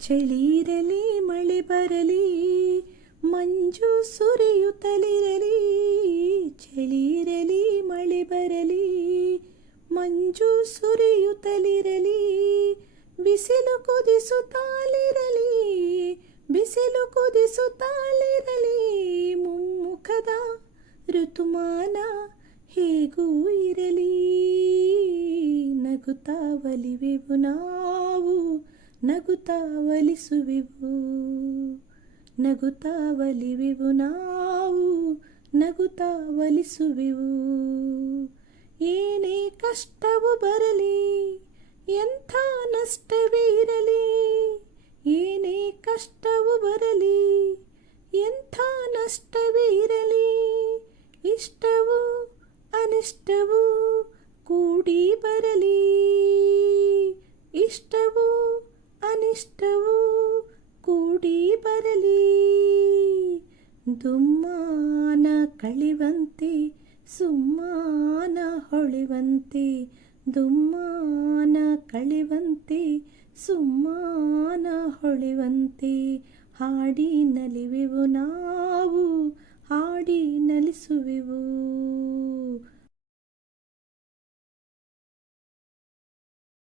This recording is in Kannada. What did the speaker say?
ಚಳಿಯಿರಲಿ ಮಳೆ ಬರಲಿ ಮಂಜು ಸುರಿಯುತ್ತಲಿರಲಿ, ಚಳಿಯಿರಲಿ ಮಳೆ ಬರಲಿ ಮಂಜು ಸುರಿಯುತ್ತಲಿರಲಿ, ಬಿಸಿಲು ಕುದಿಸುತ್ತಾಲಿರಲಿ, ಬಿಸಿಲು ಕುದಿಸುತ್ತಾಲಿರಲಿ, ಮುಮ್ಮುಖದ ಋತುಮಾನ ಹೇಗೂ ಇರಲಿ. ನಗುತ್ತಾ ಒಲಿವೆವು ನಾವು, ನಗುತ್ತಾ ಒಲಿಸುವೆವು, ನಗುತ್ತಾ ಒಲಿವೆವು ನಾವು, ನಗುತ್ತಾ ಒಲಿಸುವೆವು. ಏನೇ ಕಷ್ಟವು ಬರಲಿ, ಎಂಥ ನಷ್ಟವೇ ಇರಲಿ, ಏನೇ ಕಷ್ಟವು ಬರಲಿ, ಎಂಥ ನಷ್ಟವೇ ಇರಲಿ, ಇಷ್ಟವು ಅನಿಷ್ಟವು ಕೂಡಿ ಬರಲಿ, ಇಷ್ಟವು ಅನಿಷ್ಟವು ಕೂಡಿ ಬರಲಿ. ದುಮ್ಮಾನ ಕಳೆವಂತೆ ಸುಮ್ಮಾನ ಹೊಳೆವಂತೆ, ದುಮ್ಮಾನ ಕಳೆವಂತೆ ಸುಮ್ಮಾನ ಹೊಳೆವಂತೆ, ಹಾಡಿ ನಲಿವೆವು ನಾವು, ಹಾಡಿ ನಲಿಸುವೆವು.